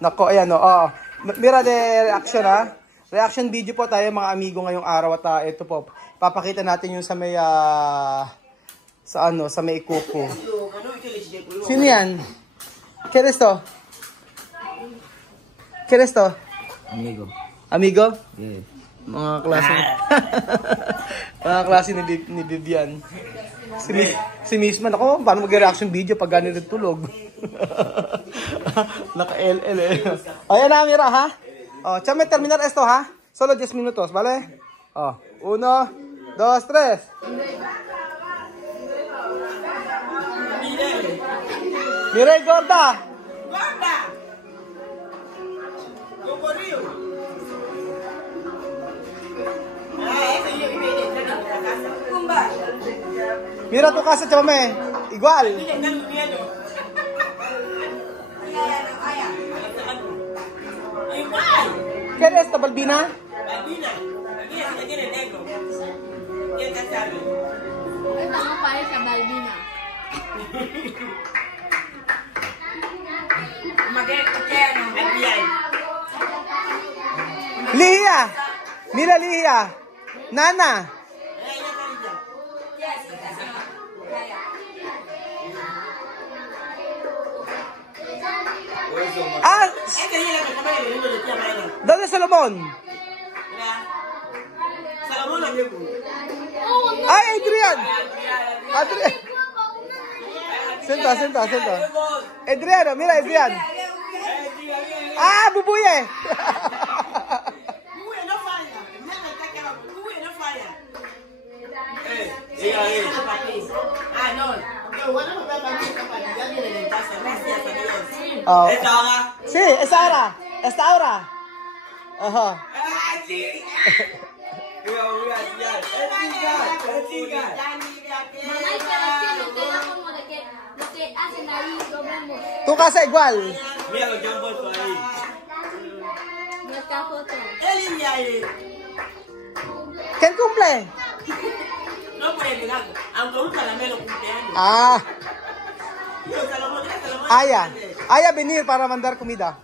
Nako, ayan o. Oh. Mira de reaction ha. Reaction video po tayo mga amigo ngayong araw at ito po. Papakita natin yung sa may sa may kuko. Sino yan? ¿Qué to? ¿Qué to? Amigo. Amigo? Yes. Mga klase. Mga klase ni Vivian. Si Miss Man. Ako, paano mag-reaction video pag gano'n tulog? Naka-LL eh. Ayan na, mira ha. Oh, chame terminar esto ha. Solo 10 minutos, ¿vale? Oh, 1, 2, 3. Mira, gorda. Gorda. Cocorrío. Mira tu casa, chame. Igual. ¿Qué es esto, Balbina? Balbina. Aquí tiene negro. ¿Quién sabe? Esta no parece Balbina. Ligia. Mira, Ligia. Nana. Ah, ¿dónde es Salomón? Salomón lo llevo. ¡Ay, Adrián! Adrián. Senta. Adriano, mira, Adrián. ¡Ah, Bubuye! Bubuye no falla. Bubuye no falla. Ah, no. Oh. ¿Esta hora? Sí, esta hora. Ajá. ¡Ah, sí! Tu casa igual. Mira lo que han puesto ahí. Nuestra foto. ¿Quién cumple? No puede llegar, aunque un caramelo cumpleaños. Ah, Salomón. Aya venir para mandar comida.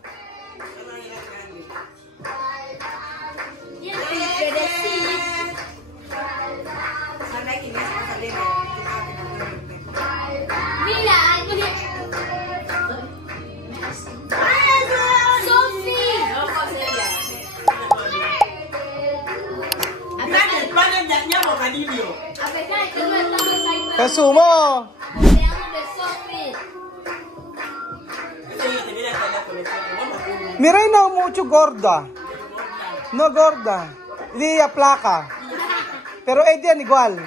Mira, Sophie. A pesar de que no estamos ahí, pero Resumo. cumpleaños de Sophie. Mira, no mucho gorda. No gorda. Lia placa. Pero Edian igual.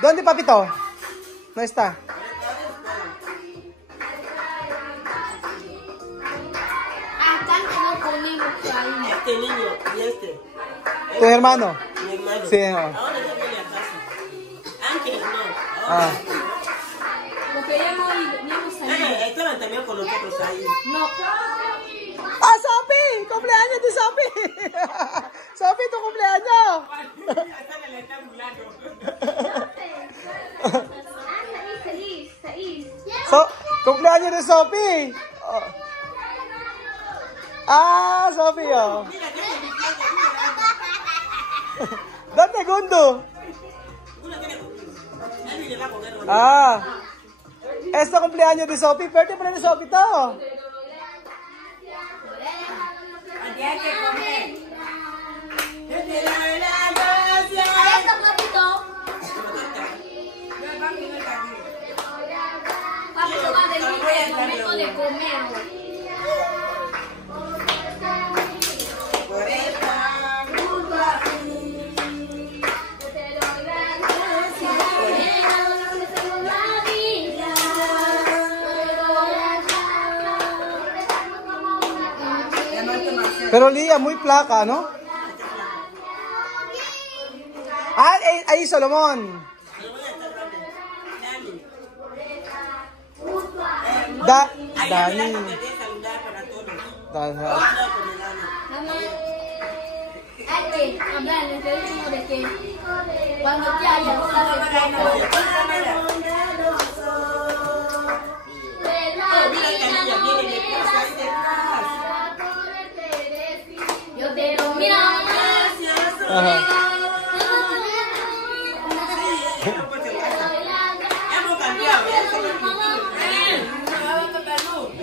¿Dónde, papito? No está. Acá no ponemos ahí. Este niño y este. ¿Tu hermano? Mi hermano. Sí, no. Ahora ya viene a casa. Antes no. Ah. Porque ya no íbamos a ir. Estaban también con nosotros ahí. No. ¡Ah, Sophie! ¡Cumpleaños de Sophie! ¡Sophie, tu cumpleaños! ¡Cumpleaños de Sophie! Oh. ¡Ah, Sophie! Oh. ¿Dónde, Gundo? Ah. Esto cumpleaños de Sophie. Birthday pa rin ni Sophie to. Aquí hay que comer. Ahí está, papito. Papito va a venir el momento de comer. Pero Lia, muy placa, ¿no? Ah, ahí Solomon. Dani. Mamá, hablar, le estoy diciendo de que cuando te haya yo te lo miro. Ajá.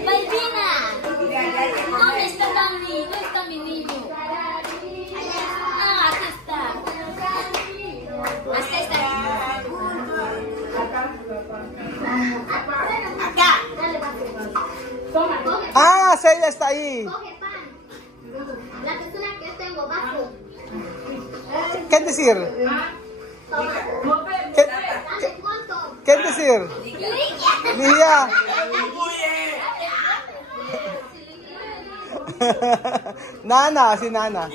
Balbina, ¿dónde está mi niño? Ah, aquí está. Este está Acá. Ah, Celia está ahí. Coge pan. La persona que tengo bajo. ¿Qué decir? ¿Qué, ¿Hace cuánto? qué decir? Liya. Nana, si Nana.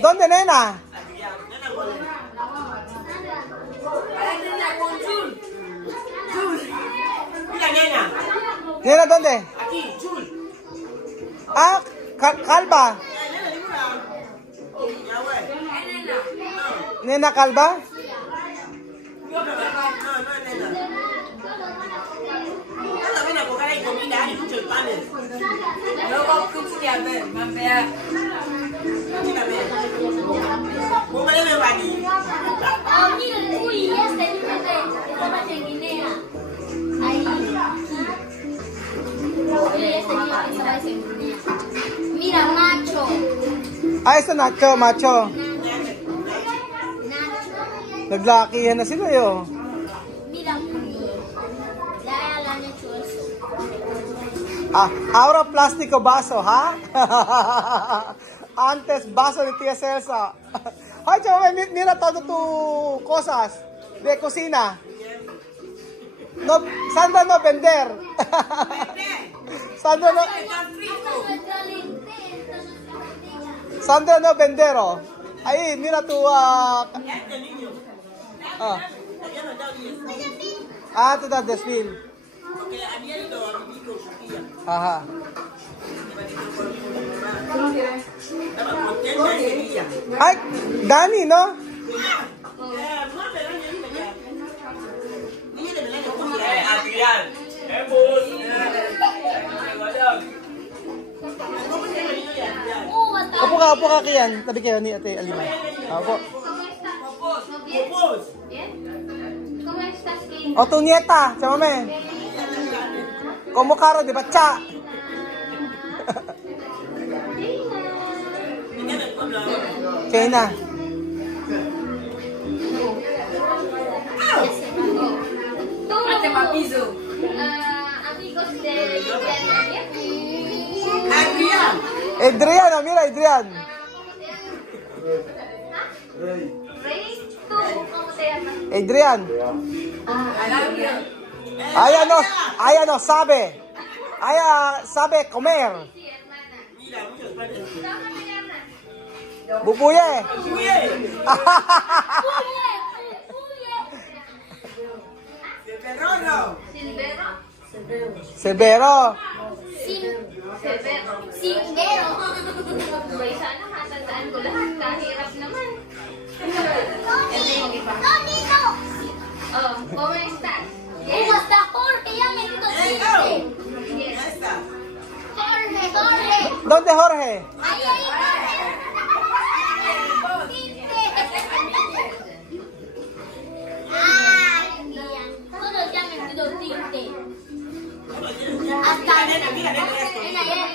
¿Dónde, nena? Nena, ¿dónde? Aquí, Jul. Ah, Calva. Nena Calva. Oh, mira, uy, este niño de Papá de Guinea. Ahí. Uy, este niño que estaba en Guinea. Mira, macho. Ah, ito Nacho, macho. Nacho. Naglakihan na sila yo. Mira, Muni. La han hecho eso. Ah, ahora plástico vaso, ¿ha? Antes vaso de tía Celsa. Ay, chaval, mira todo tu cosas de cocina. No, Sandra no vender. Sandra no, Sandra no vendero. Ahí, mira tu tu da desfile. Ajá. Ay, Dani, ¿no? Adrián. Upo ka kiyan. Tabi kayo ni Ate Alima. Opo. ¿Bien? ¿Cómo estás, Kim? O tu nieta, sama me. Como karo, di ba? Cha. China. Ate Papizo. Amigos de Adrián. Adrian, oh, mira, Adrian. Rey, ¿tú cómo te llamas? Adrian. Aya no sabe. Aya sabe comer. Sí, hermana. Mira, ¿Cómo te llamas? Bubuye. Puye, Perrono. Silvero. Severo. Silvero. Bay, sana matandaan ko lahat. Kahirap naman. Oh, ¿cómo estás? ¿Cómo está Jorge? Ya me dijo Ahí está. Jorge. ¿Dónde Jorge? Ahí, Tinte. Ay, Lian. Todos ya me pido tinte. Hasta ella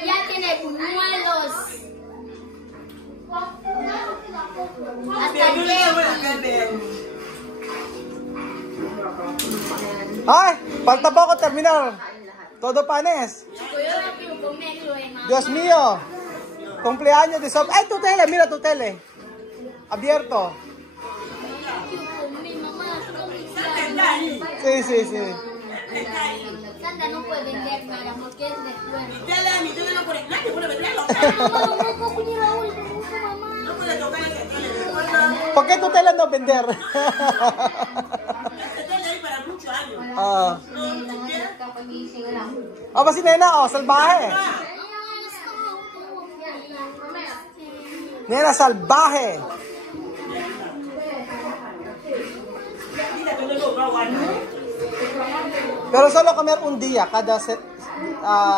ya tiene buñuelos. Hasta el Ay, falta poco terminar. Todo panes. Chico, yo no quiero comerlo, mamá. Dios mío. Cumpleaños de Sob. ¡Ay, tu tele! Mira tu tele. Abierto. Mi mamá Sí, sí, sí. Sandra no puede vender nada porque es de fuera. Mi tele no puede, nadie puede venderlo. Mamá, no puedo poner a Raúl, me gusta, mamá. No puede tocar ese tele, recuerda. ¿Por qué tu tele no vender? Ese tele ahí para muchos años. Ah, No, ¿entiendes? O, ba si Nena, o, salbahe. Nena, salbahe. Pero solo comer un día cada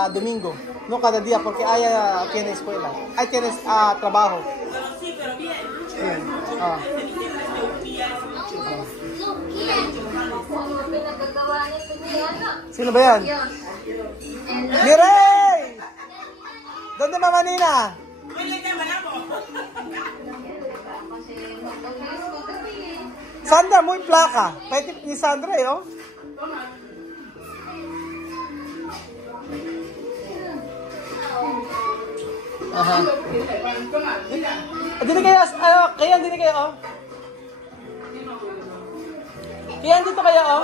domingo. No cada día porque aya tiene escuela. Ay, tiene trabajo. Bien. Sino ba yan? Miray! ¿Dónde Mama Nina? Sandra, muy placa. Pwede ni Sandra, eh, oh. Aha. Dito kayo, kaya dito kayo, oh. Kaya dito kayo, oh.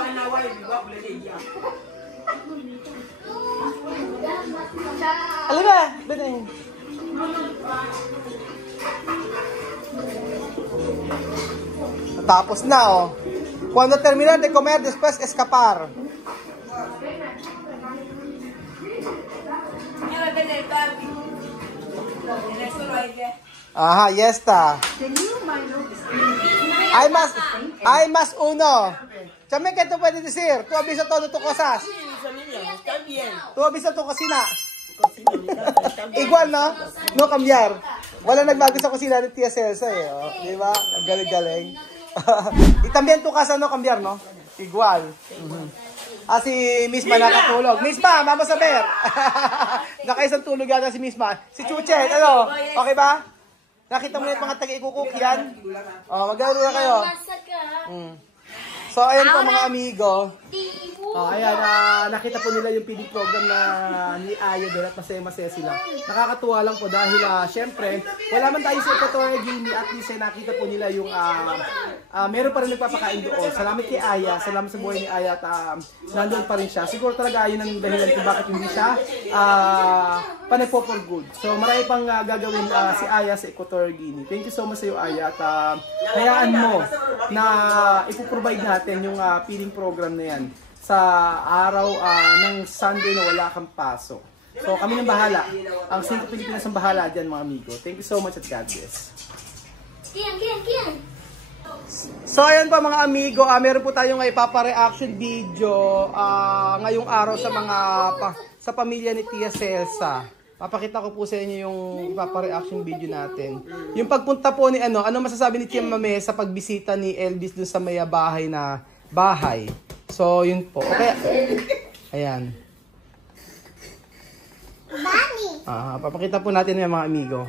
Alam ba? Dito yun. Tapos na, oh. Cuando terminar de comer, después escapar. Ajá, ya está. Hay más uno. Chame, ¿qué tú puedes decir? Tú avisa todo tus cosas. Tú avisa tu cocina. Igual, no? No cambiar. Wala nagbago sa kusina ni Tia Celsa, eh. Oh. Diba? Ang galing-galing. Y también tu casa no cambiar, no? Igual. Si Misma nakatulog. Misma, vamos a ver. Nakaisang tulog yata si Misma. Si Chuchet, ano? Okay ba? Nakita mo na yung mga taga-ikukuk yan? Magano na kayo. So, ayan po mga amigo. Ayan, nakita po nila yung PD program na ni Aya doon at masaya-masaya sila. Nakakatuwa lang po dahil syempre, wala man tayo sa Equatorial Guinea at least nakita po nila yung meron pa rin nagpapakain doon. Salamat kay Aya, salamat sa buhay ni Aya at nandun pa rin siya. Siguro talaga yun ang dahilan kung bakit hindi siya panagpo for good. So marami pang gagawin si Aya sa Equatorial Guinea. Thank you so much sa iyo Aya at hayaan mo na ipoprovide natin yung feeding program na yan sa araw ng Sunday na wala kang pasok. So kami nang bahala. Ang Cinco Pilipinas ang bahala dyan mga amigo. Thank you so much at God bless. Kian. So ayan pa mga amigo, meron po tayong ipapa-reaction video ngayong araw sa mga sa pamilya ni Tia Celsa. Papakita ko po sa inyo yung ipapa-reaction video natin. Yung pagpunta po ni ano masasabi ni Tia Mame sa pagbisita ni Elvis doon sa may bahay. So, yun po. Okay. Ayan. Papakita po natin yung mga amigo.